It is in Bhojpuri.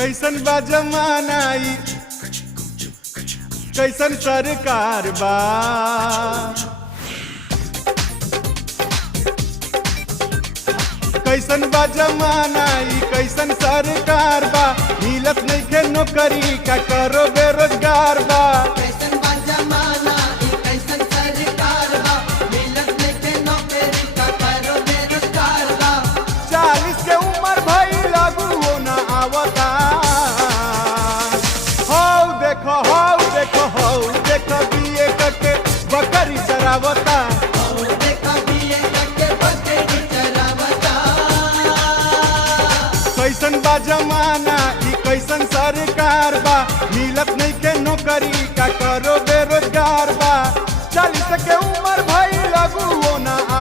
कैसन बा जमाना ई कैसन सरकार बा। कैसन बा जमाना ई कैसन सरकार बा। मिलत नइखे नौकरी का करो बेरोजगार बा। कैसन बा जमाना ई कैसन सरकार बा। मिलत नइखे नौकरी का करो बेरोजगार बा। 40 के उम्र भई लागू हो ना आवता। हौ देखो बीए करके बकरी चरावता। देखा बीए करके बकरी चरावता। कैसन बा जमाना